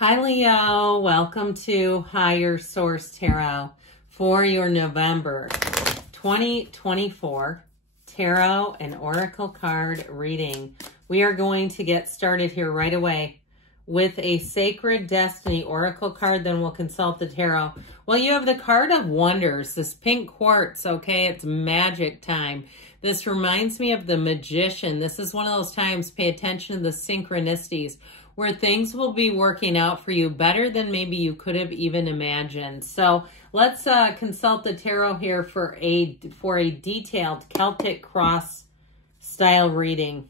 Hi Leo, welcome to Higher Source Tarot for your November 2024 Tarot and Oracle card reading. We are going to get started here right away with a Sacred Destiny Oracle card, then we'll consult the Tarot. Well, you have the card of Wonders, this pink quartz, okay? It's magic time. This reminds me of the Magician. This is one of those times, pay attention to the synchronicities, where things will be working out for you better than maybe you could have even imagined. So let's consult the tarot here for a detailed Celtic cross style reading.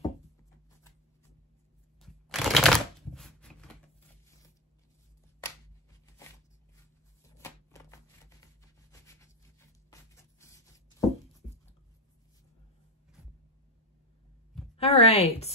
All right.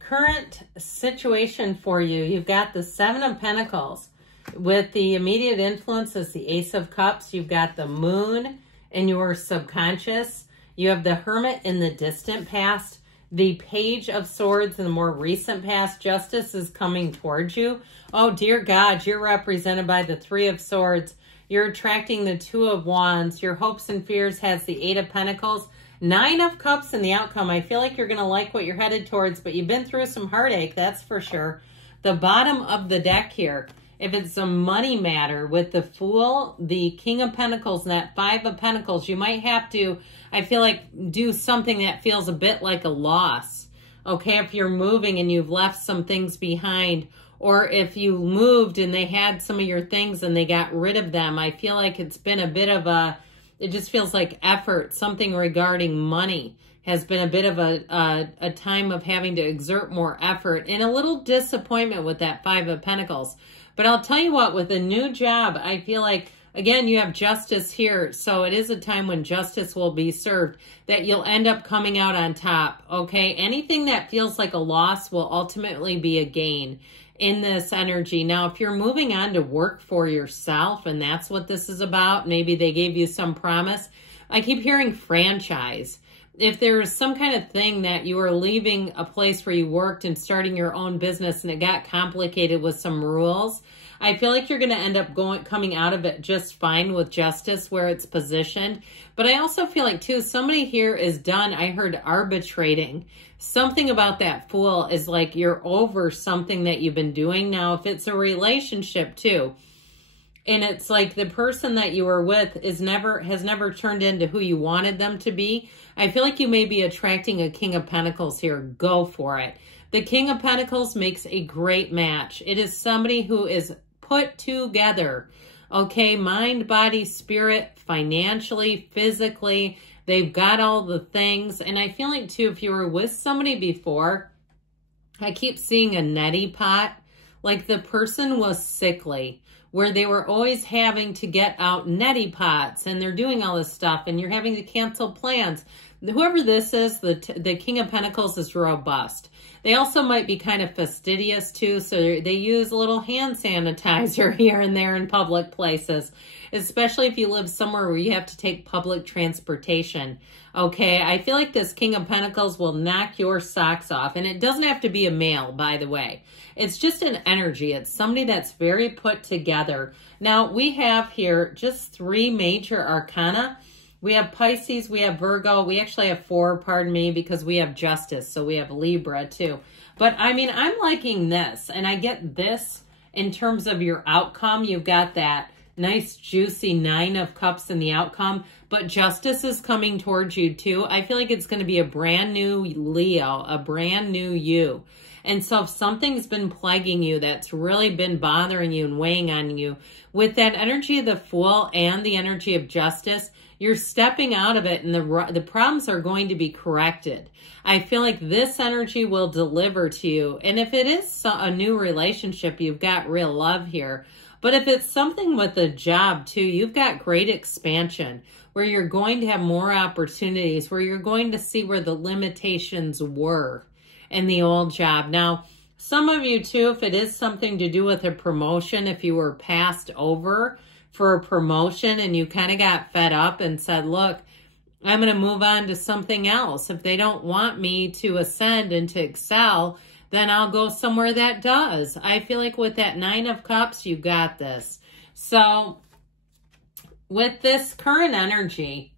Current situation for you. You've got the Seven of Pentacles with the immediate influence as the Ace of Cups. You've got the Moon in your subconscious. You have the Hermit in the distant past. The Page of Swords in the more recent past. Justice is coming towards you. Oh, dear God, you're represented by the Three of Swords. You're attracting the Two of Wands. Your hopes and fears has the Eight of Pentacles. Nine of Cups in the outcome. I feel like you're going to like what you're headed towards, but you've been through some heartache, that's for sure. The bottom of the deck here, if it's a money matter with the Fool, the King of Pentacles, and that Five of Pentacles, you might have to, I feel like, do something that feels a bit like a loss. Okay, if you're moving and you've left some things behind, or if you moved and they had some of your things and they got rid of them, I feel like it's been a bit of a, it just feels like effort, something regarding money has been a bit of a time of having to exert more effort and a little disappointment with that Five of Pentacles. But I'll tell you what, with a new job, I feel like, again, you have justice here. So it is a time when justice will be served, that you'll end up coming out on top, okay? Anything that feels like a loss will ultimately be a gain in this energy. Now, if you're moving on to work for yourself, and that's what this is about, maybe they gave you some promise. I keep hearing franchise. If there's some kind of thing that you are leaving a place where you worked and starting your own business and it got complicated with some rules, I feel like you're going to end up coming out of it just fine with justice where it's positioned. But I also feel like, too, somebody here is done. I heard arbitrating. Something about that Fool is like you're over something that you've been doing. Now, if it's a relationship, too, and it's like the person that you were with has never turned into who you wanted them to be, I feel like you may be attracting a King of Pentacles here. Go for it. The King of Pentacles makes a great match. It is somebody who is put together, okay, mind, body, spirit, financially, physically. They've got all the things. And I feel like, too, if you were with somebody before, I keep seeing a neti pot, like the person was sickly, where they were always having to get out neti pots and they're doing all this stuff and you're having to cancel plans. Whoever this is, the King of Pentacles is robust. They also might be kind of fastidious too, so they use a little hand sanitizer here and there in public places, especially if you live somewhere where you have to take public transportation. Okay, I feel like this King of Pentacles will knock your socks off, and it doesn't have to be a male, by the way. It's just an energy. It's somebody that's very put together. Now, we have here just 3 major arcana. We have Pisces, we have Virgo, we actually have 4, pardon me, because we have Justice, so we have Libra too. But I mean, I'm liking this, and I get this in terms of your outcome. You've got that nice juicy 9 of Cups in the outcome, but Justice is coming towards you too. I feel like it's going to be a brand new Leo, a brand new you. And so if something's been plaguing you, that's really been bothering you and weighing on you, with that energy of the Fool and the energy of Justice, you're stepping out of it and the problems are going to be corrected. I feel like this energy will deliver to you. And if it is a new relationship, you've got real love here. But if it's something with a job too, you've got great expansion where you're going to have more opportunities, where you're going to see where the limitations were in the old job. Now, some of you too, if it is something to do with a promotion, if you were passed over for a promotion and you kind of got fed up and said, look, I'm going to move on to something else. If they don't want me to ascend and to excel, then I'll go somewhere that does. I feel like with that 9 of Cups, you got this. So with this current energy,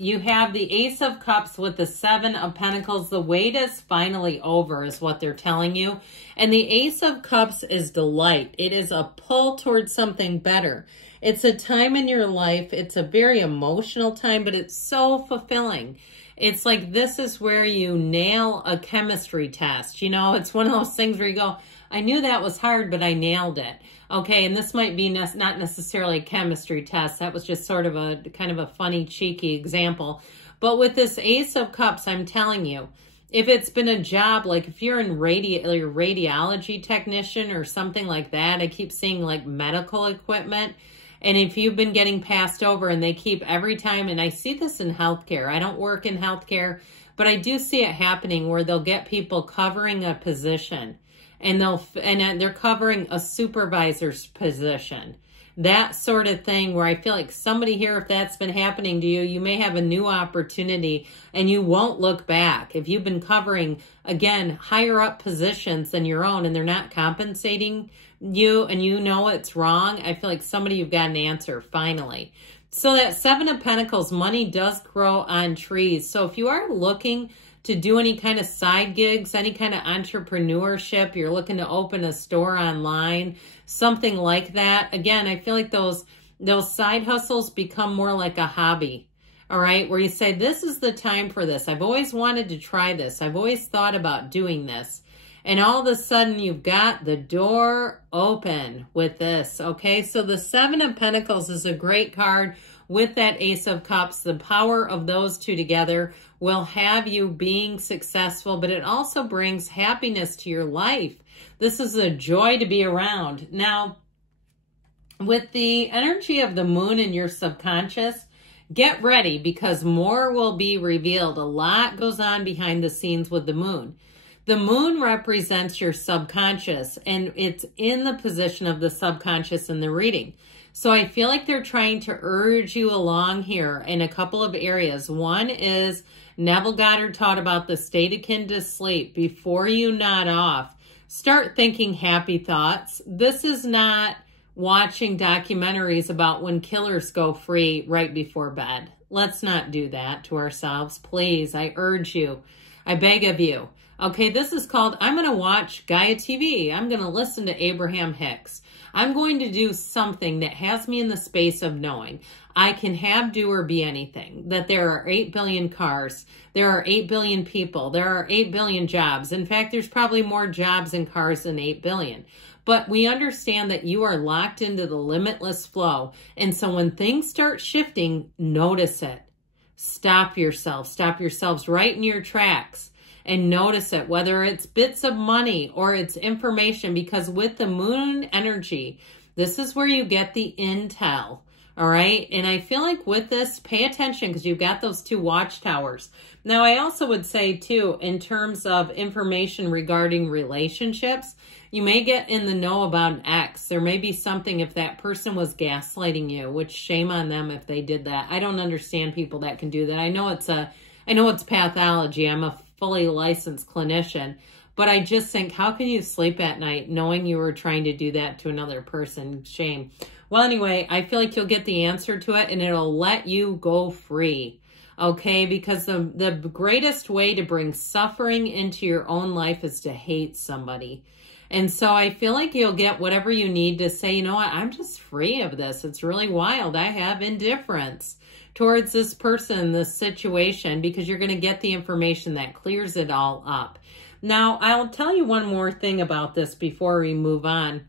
you have the Ace of Cups with the 7 of Pentacles. The wait is finally over is what they're telling you. And the Ace of Cups is delight. It is a pull towards something better. It's a time in your life. It's a very emotional time, but it's so fulfilling. It's like this is where you nail a chemistry test. You know, it's one of those things where you go, I knew that was hard, but I nailed it. Okay, and this might be not necessarily a chemistry test. That was just sort of a kind of a funny, cheeky example. But with this Ace of Cups, I'm telling you, if it's been a job, like if you're in radiology technician or something like that, I keep seeing like medical equipment. And if you've been getting passed over and they keep every time, and I see this in healthcare. I don't work in healthcare, but I do see it happening where they'll get people covering a position. And they're covering a supervisor's position. That sort of thing where I feel like somebody here, if that's been happening to you, you may have a new opportunity and you won't look back. If you've been covering, again, higher up positions than your own and they're not compensating you and you know it's wrong, I feel like you've got an answer finally. So that 7 of Pentacles, money does grow on trees. So if you are looking to do any kind of side gigs, any kind of entrepreneurship, you're looking to open a store online, something like that. Again, I feel like those side hustles become more like a hobby, all right? Where you say, this is the time for this. I've always wanted to try this. I've always thought about doing this. And all of a sudden, you've got the door open with this, okay? So the 7 of Pentacles is a great card with that Ace of Cups. The power of those two together will have you being successful, but it also brings happiness to your life. This is a joy to be around. Now, with the energy of the moon in your subconscious, get ready because more will be revealed. A lot goes on behind the scenes with the moon. The moon represents your subconscious, and it's in the position of the subconscious in the reading. So I feel like they're trying to urge you along here in a couple of areas. One is Neville Goddard taught about the state akin to sleep. Before you nod off, start thinking happy thoughts. This is not watching documentaries about when killers go free right before bed. Let's not do that to ourselves. Please, I urge you. I beg of you. Okay, this is called, I'm going to watch Gaia TV. I'm going to listen to Abraham Hicks. I'm going to do something that has me in the space of knowing I can have, do, or be anything. That there are 8 billion cars. There are 8 billion people. There are 8 billion jobs. In fact, there's probably more jobs and cars than 8 billion. But we understand that you are locked into the limitless flow. And so when things start shifting, notice it. Stop yourself. Stop yourselves right in your tracks. And notice it, whether it's bits of money or it's information, because with the moon energy, this is where you get the intel, all right? And I feel like with this, pay attention because you've got those 2 watchtowers. Now, I also would say, too, in terms of information regarding relationships, you may get in the know about an ex. There may be something if that person was gaslighting you, which shame on them if they did that. I don't understand people that can do that. I know it's pathology. I'm a fully licensed clinician, but I just think, how can you sleep at night knowing you were trying to do that to another person? Shame. Well, anyway, I feel like you'll get the answer to it and it'll let you go free. Okay, because the greatest way to bring suffering into your own life is to hate somebody. And so I feel like you'll get whatever you need to say, you know what, I'm just free of this. It's really wild. I have indifference towards this person, this situation, because you're going to get the information that clears it all up. Now, I'll tell you one more thing about this before we move on.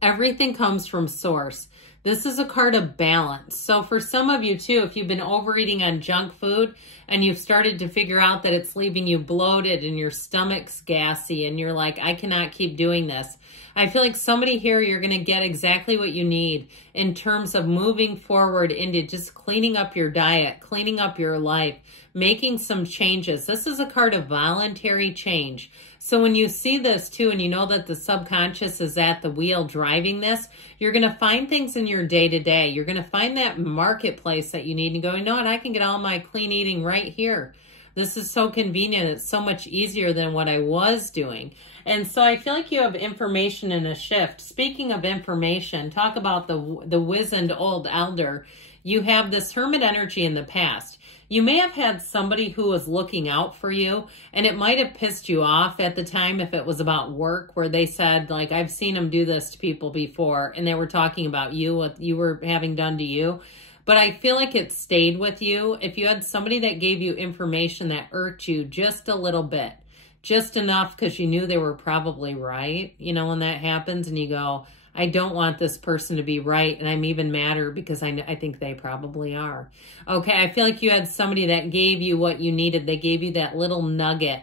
Everything comes from source. This is a card of balance. So for some of you too, if you've been overeating on junk food and you've started to figure out that it's leaving you bloated and your stomach's gassy and you're like, I cannot keep doing this. I feel like somebody here, you're going to get exactly what you need in terms of moving forward into just cleaning up your diet, cleaning up your life, making some changes. This is a card of voluntary change. So when you see this too, and you know that the subconscious is at the wheel driving this, you're going to find things in your day-to-day. You're going to find that marketplace that you need and go, you know what, I can get all my clean eating right here. This is so convenient. It's so much easier than what I was doing. And so I feel like you have information in a shift. Speaking of information, talk about the wizened old elder. You have this hermit energy in the past. You may have had somebody who was looking out for you, and it might have pissed you off at the time if it was about work, where they said, like, I've seen them do this to people before, and they were talking about you, what you were having done to you. But I feel like it stayed with you. If you had somebody that gave you information that irked you just a little bit, just enough because you knew they were probably right, you know, when that happens and you go, I don't want this person to be right, and I'm even madder because I think they probably are. Okay, I feel like you had somebody that gave you what you needed. They gave you that little nugget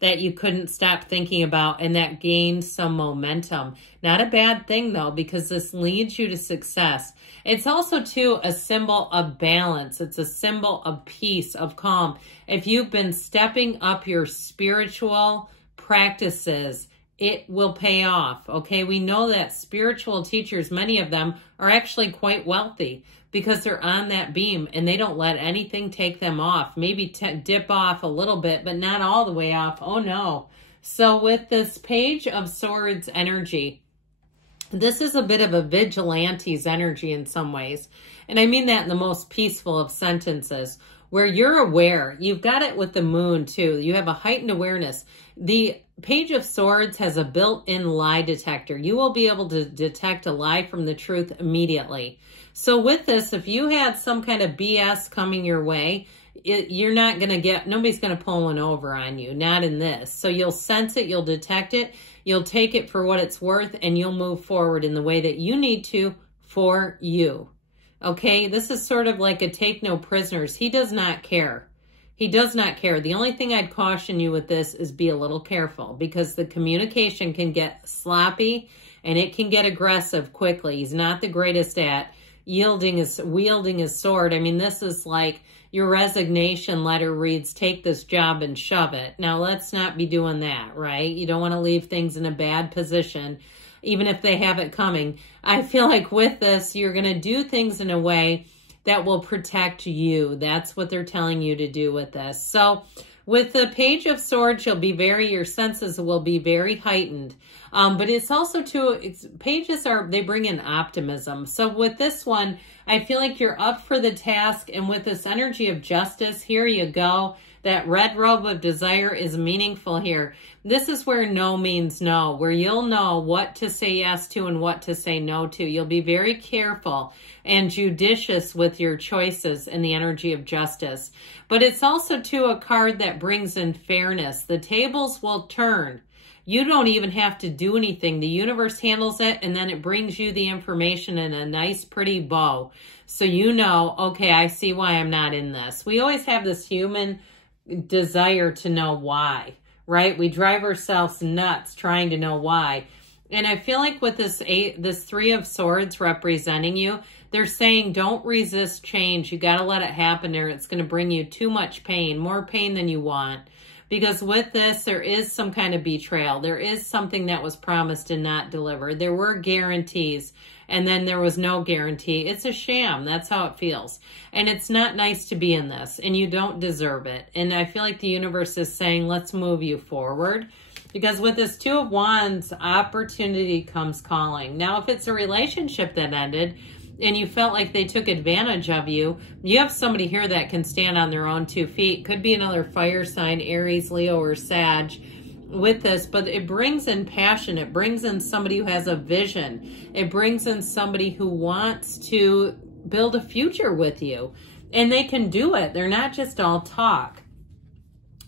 that you couldn't stop thinking about, and that gained some momentum. Not a bad thing, though, because this leads you to success. It's also, too, a symbol of balance. It's a symbol of peace, of calm. If you've been stepping up your spiritual practices, it will pay off, okay? We know that spiritual teachers, many of them, are actually quite wealthy because they're on that beam and they don't let anything take them off. Maybe dip off a little bit, but not all the way off. Oh, no. So with this Page of Swords energy, this is a bit of a vigilante's energy in some ways. And I mean that in the most peaceful of sentences, where you're aware. You've got it with the moon, too. You have a heightened awareness. The Page of Swords has a built-in lie detector. You will be able to detect a lie from the truth immediately. So with this, if you had some kind of BS coming your way, you're not going to get, nobody's going to pull one over on you, not in this. So you'll sense it, you'll detect it, you'll take it for what it's worth, and you'll move forward in the way that you need to for you. Okay, this is sort of like a take no prisoners. He does not care. He does not care. The only thing I'd caution you with this is be a little careful, because the communication can get sloppy and it can get aggressive quickly. He's not the greatest at wielding his sword. I mean, this is like your resignation letter reads, take this job and shove it. Now, let's not be doing that, right? You don't want to leave things in a bad position, even if they have it coming. I feel like with this, you're going to do things in a way that will protect you. That's what they're telling you to do with this. So with the Page of Swords, your senses will be very heightened. But it's also too, pages they bring in optimism. So with this one, I feel like you're up for the task. And with this energy of justice, here you go. That red robe of desire is meaningful here. This is where no means no, where you'll know what to say yes to and what to say no to. You'll be very careful and judicious with your choices in the energy of justice. But it's also, too, a card that brings in fairness. The tables will turn. You don't even have to do anything. The universe handles it, and then it brings you the information in a nice, pretty bow. So you know, okay, I see why I'm not in this. We always have this human desire to know why, right? We drive ourselves nuts trying to know why. And I feel like with this Three of Swords representing you, they're saying don't resist change. You got to let it happen, or it's going to bring you too much pain, more pain than you want. Because with this, there is some kind of betrayal. There is something that was promised and not delivered. There were guarantees, and then there was no guarantee. It's a sham. That's how it feels. And it's not nice to be in this, and you don't deserve it. And I feel like the universe is saying, let's move you forward. Because with this Two of Wands, opportunity comes calling. Now, if it's a relationship that ended and you felt like they took advantage of you, you have somebody here that can stand on their own 2 feet. Could be another fire sign, Aries, Leo, or Sag with this, but it brings in passion. It brings in somebody who has a vision. It brings in somebody who wants to build a future with you, and they can do it. They're not just all talk.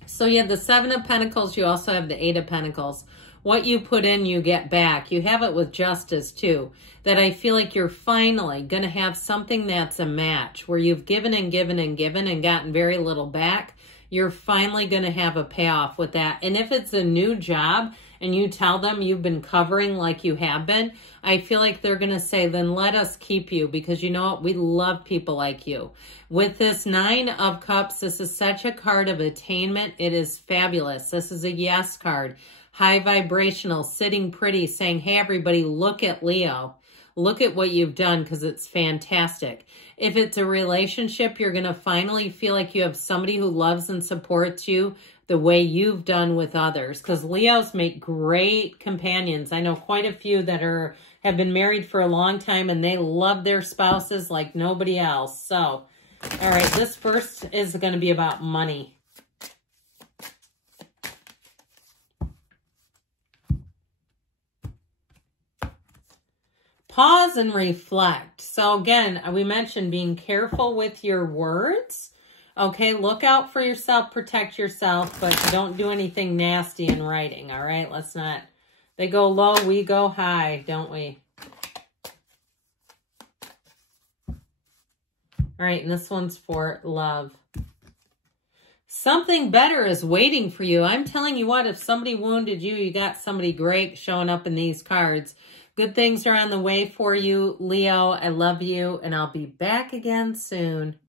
So you have the Seven of Pentacles. You also have the Eight of Pentacles. What you put in, you get back. You have it with justice, too, that I feel like you're finally going to have something that's a match, where you've given and given and given and gotten very little back. You're finally going to have a payoff with that. And if it's a new job and you tell them you've been covering like you have been, I feel like they're going to say, then let us keep you, because you know what? We love people like you. With this Nine of Cups, this is such a card of attainment. It is fabulous. This is a yes card. High vibrational, sitting pretty, saying, hey, everybody, look at Leo. look at what you've done because it's fantastic. If it's a relationship, you're going to finally feel like you have somebody who loves and supports you the way you've done with others, because Leos make great companions. I know quite a few that have been married for a long time and they love their spouses like nobody else. So, all right, this first is going to be about money. Pause and reflect. So again, we mentioned being careful with your words. Okay, look out for yourself, protect yourself, but don't do anything nasty in writing, all right? Let's not. They go low, we go high, don't we? All right, and this one's for love. Something better is waiting for you. I'm telling you what, if somebody wounded you, you got somebody great showing up in these cards. Good things are on the way for you, Leo. I love you, and I'll be back again soon.